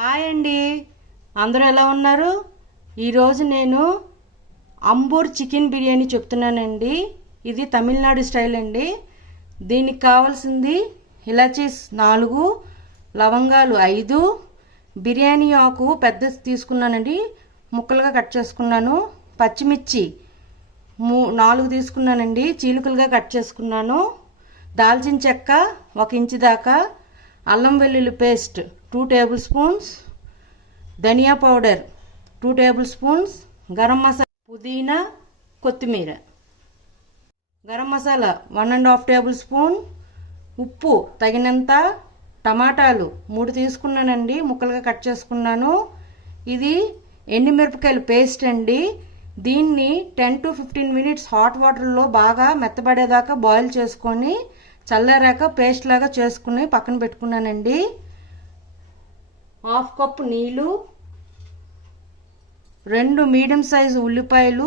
Hi అండి, అందరూ ఎలా ఉన్నారు? ఈరోజు నేను అంబూర్ చికెన్ బిర్యానీ చెప్తున్నానండి. ఇది తమిళనాడు స్టైల్ అండి. దీనికి కావాల్సింది ఇలాచీస్ 4, లవంగాలు 5, బిర్యానీ ఆకు పెద్దది తీసుకున్నానండి, ముక్కలుగా కట్ చేసుకున్నాను. పచ్చిమిర్చి 4 తీసుకున్నానండి, చీలికలుగా కట్ చేసుకున్నాను. దాల్చిన చెక్క 1 ఇంచు దాకా, అల్లం వెల్లుల్లి పేస్ట్ 2 టేబుల్ స్పూన్స్, ధనియా powder 2 tablespoons, garam masala, పుదీనా, కొత్తిమీర, గరం మసాలా 1½ టేబుల్ స్పూన్, ఉప్పు తగినంత, టమాటాలు 3 తీసుకున్నానండి, ముక్కలుగా కట్ చేసుకున్నాను. ఇది ఎండుమిరపకాయల పేస్ట్ అండి. దీన్ని 10 to 15 మినిట్స్ హాట్ వాటర్లో బాగా మెత్తబడేదాకా బాయిల్ చేసుకొని చల్లారాక పేస్ట్ లాగా చేసుకుని పక్కన పెట్టుకున్నానండి. 1/2 కప్పు నీళ్ళు, 2 మీడియం సైజు ఉల్లిపాయలు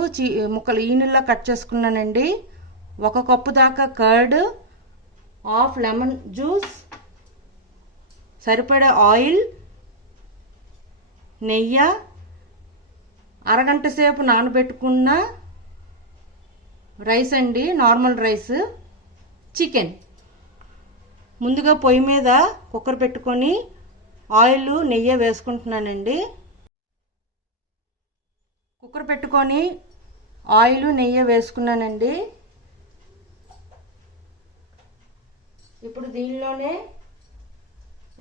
ముక్కలు ఈనుల్లా కట్ చేసుకున్నానండి. 1 కప్పు దాకా కర్డ్, 1/2 లెమన్ జ్యూస్, సరిపడా ఆయిల్, నెయ్యి, అరగంట సేపు నానబెట్టుకున్న రైస్ అండి, నార్మల్ రైస్, చికెన్. ముందుగా పొయ్యి మీద కుక్కర్ పెట్టుకొని ఆయిల్ నెయ్యి వేసుకుంటున్నానండి. కుక్కర్ పెట్టుకొని ఆయిల్ నెయ్యి వేసుకున్నానండి. ఇప్పుడు దీనిలోనే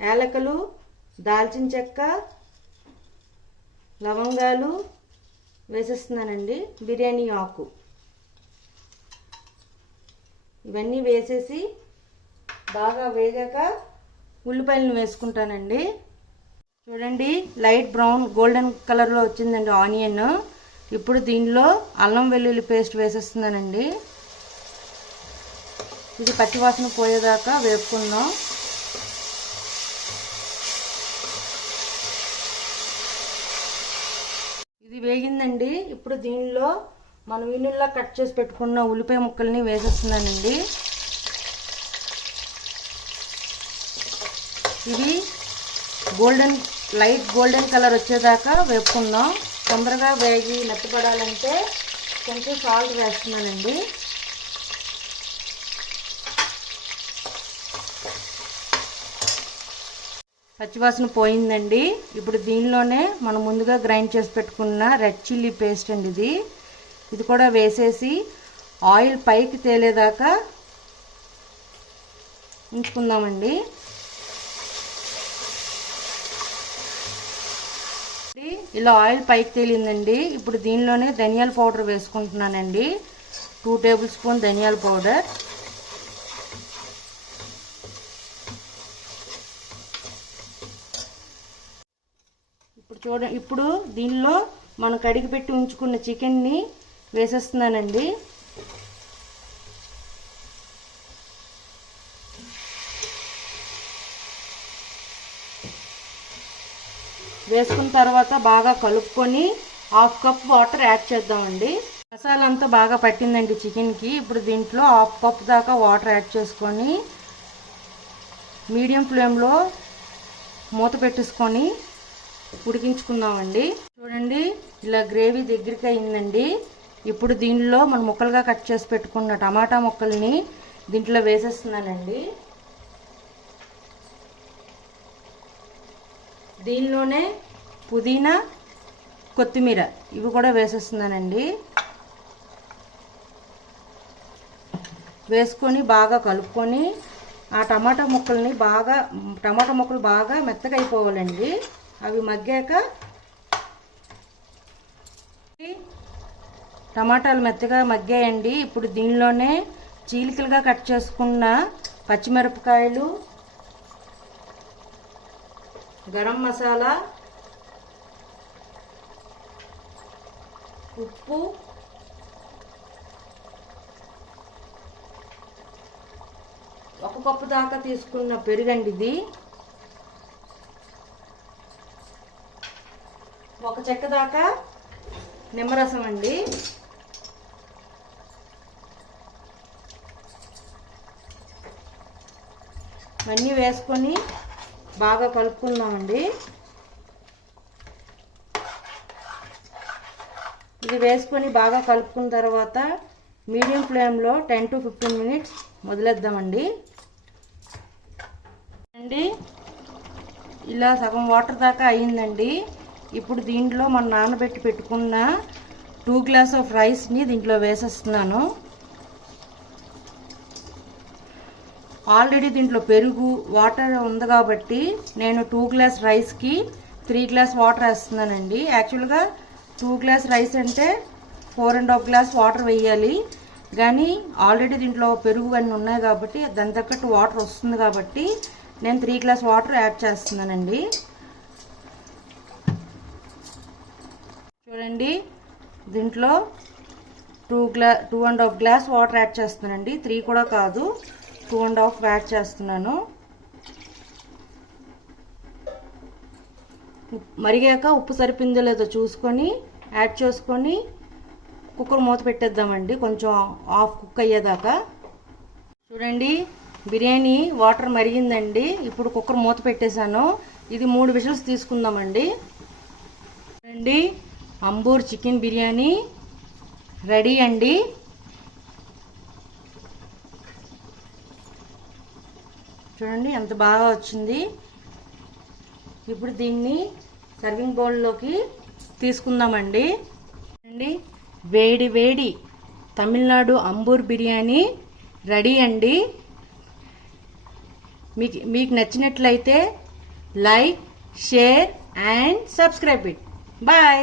యాలకులు, దాల్చిన చెక్క, లవంగాలు వేసేస్తున్నానండి, బిర్యానీ ఆకు ఇవన్నీ వేసేసి బాగా వేగాక ఉల్లిపాయలను వేసుకుంటానండి. చూడండి, లైట్ బ్రౌన్ గోల్డెన్ కలర్లో వచ్చిందండి ఆనియన్. ఇప్పుడు దీనిలో అల్లం వెల్లుల్లి పేస్ట్ వేసేస్తున్నానండి. ఇది పచ్చివాసన పోయేదాకా వేపుకుందాం. ఇది వేగిందండి. ఇప్పుడు దీనిలో మనం ఈనుల్లా కట్ చేసి పెట్టుకున్న ఉల్లిపాయ ముక్కల్ని వేసేస్తున్నానండి. ఇది లైట్ గోల్డెన్ కలర్ వచ్చేదాకా వేపుకుందాం. తొందరగా వేగి మెత్తపడాలంటే కొంచెం సాల్ట్ వేస్తున్నానండి. పచ్చివాసన పోయిందండి. ఇప్పుడు దీనిలోనే మనం ముందుగా గ్రైండ్ చేసి పెట్టుకున్న రెడ్ చిల్లీ పేస్ట్ అండి, ఇది కూడా వేసేసి ఆయిల్ పైకి తేలేదాకా ఉంచుకుందామండి. ఇలా ఆయిల్ పైకి తేలిందండి. ఇప్పుడు దీనిలోనే ధనియాల పౌడర్ వేసుకుంటున్నానండి, 2 టేబుల్ స్పూన్ ధనియాల పౌడర్. ఇప్పుడు దీనిలో మనం కడిగి పెట్టి ఉంచుకున్న చికెన్ని వేసేస్తున్నానండి. వేసుకున్న తర్వాత బాగా కలుపుకొని 1/2 కప్ వాటర్ యాడ్ చేద్దామండి. మసాలా అంతా బాగా పట్టిందండి చికెన్కి. ఇప్పుడు దీంట్లో 1/2 కప్ దాకా వాటర్ యాడ్ చేసుకొని మీడియం ఫ్లేమ్లో మూత పెట్టేసుకొని ఉడికించుకుందామండి. చూడండి, ఇలా గ్రేవీ దగ్గరికి అయిందండి. ఇప్పుడు దీనిలో మనం ముక్కలుగా కట్ చేసి పెట్టుకున్న టమాటా ముక్కల్ని దీంట్లో వేసేస్తున్నానండి. దీనిలోనే పుదీనా, కొత్తిమీర ఇవి కూడా వేసేస్తున్నానండి. వేసుకొని బాగా కలుపుకొని ఆ టమాటా ముక్కలు బాగా మెత్తగా అయిపోవాలండి. అవి మగ్గాక టమాటాలు మెత్తగా మగ్గాయండి. ఇప్పుడు దీనిలోనే చీలికలుగా కట్ చేసుకున్న పచ్చిమిరపకాయలు, గరం మసాలా, ఉప్పు, ఒక కప్పు దాకా తీసుకున్న పెరుగండి, ఇది 1 చెక్క దాకా నిమ్మరసం అండి. ఇవన్నీ వేసుకొని బాగా కలుపుకుందామండి. ఇది వేసుకొని బాగా కలుపుకున్న తర్వాత మీడియం ఫ్లేమ్లో 10 to 15 minutes వదిలేద్దామండి. ఇలా సగం వాటర్ దాకా అయ్యిందండి. ఇప్పుడు దీంట్లో మనం నానబెట్టి పెట్టుకున్న 2 గ్లాస్ ఆఫ్ రైస్ని దీంట్లో వేసేస్తున్నాను. ఆల్రెడీ దీంట్లో పెరుగు వాటర్ ఉంది కాబట్టి నేను 2 గ్లాస్ రైస్కి 3 గ్లాస్ వాటర్ వేస్తున్నానండి. యాక్చువల్గా 2 గ్లాస్ రైస్ అంటే 4.5 గ్లాస్ వాటర్ వేయాలి, కానీ ఆల్రెడీ దీంట్లో పెరుగు అన్నీ ఉన్నాయి కాబట్టి దాని తగ్గట్టు వాటర్ వస్తుంది కాబట్టి నేను 3 గ్లాస్ వాటర్ యాడ్ చేస్తున్నానండి. చూడండి, దీంట్లో 2.5 గ్లాస్ వాటర్ యాడ్ చేస్తున్నానండి. 3 కూడా కాదు, 2.5 యాడ్ చేస్తున్నాను. మరిగాక ఉప్పు సరిపోయిందో లేదో చూసుకొని యాడ్ చేసుకొని కుక్కర్ మూత పెట్టేద్దామండి, కొంచెం హాఫ్ కుక్ అయ్యేదాకా. చూడండి, బిర్యానీ వాటర్ మరిగిందండి. ఇప్పుడు కుక్కర్ మూత పెట్టేశాను. ఇది 3 విజిల్స్ తీసుకుందామండి. చూడండి, అంబూర్ చికెన్ బిర్యానీ రెడీ అండి. చూడండి ఎంత బాగా వచ్చింది. ఇప్పుడు దీన్ని సర్వింగ్ బౌల్లోకి తీసుకుందామండి. అండి, వేడి వేడి తమిళనాడు అంబూర్ బిర్యానీ రెడీ అండి. మీకు నచ్చినట్లయితే like, share and subscribe it. Bye.